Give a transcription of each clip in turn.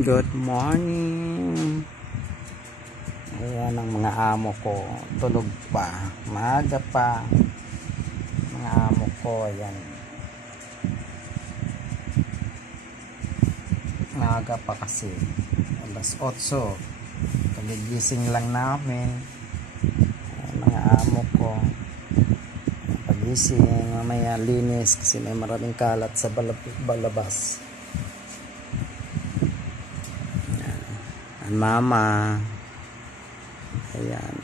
Good morning. Ayan ang mga amo ko. Tulog pa. Maaga pa. Mga amo ko. Ayan. Maaga pa kasi. Alas 8. Pagigising lang namin. Ayan, mga amo ko. Pagising. Mamaya linis kasi may maraming kalat sa balabas. Mama, ayan,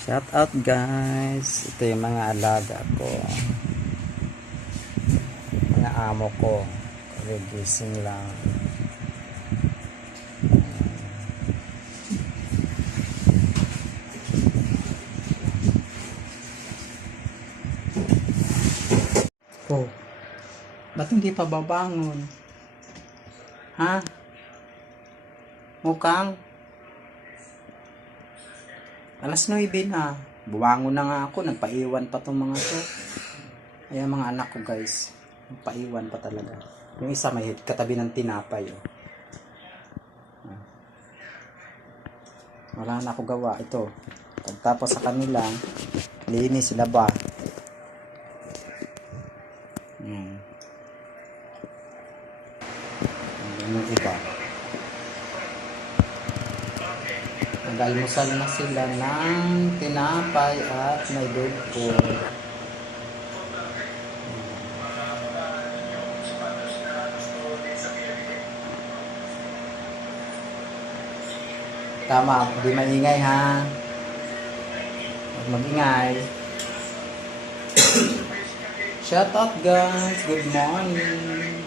shout out guys. Ito yung mga alaga ko, mga amo ko, kagigising lang. Oh, ba't hindi pa babangon? Ha? Mukhang alas 9 na. Buwangon na nga ako. Nagpaiwan pa tong mga to. Ayan mga anak ko guys. Nagpaiwan pa talaga. Yung isa may katabi ng tinapay. Oh. Wala na ako gawa. Ito. Pagtapos sa kanila, linis sila ba? Yung iba nag-almusal na sila ng tinapay at may dugpo. Tama, hindi maingay ha, huwag mag-ingay. Shout out guys, good morning.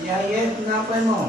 Yayet, napay mo.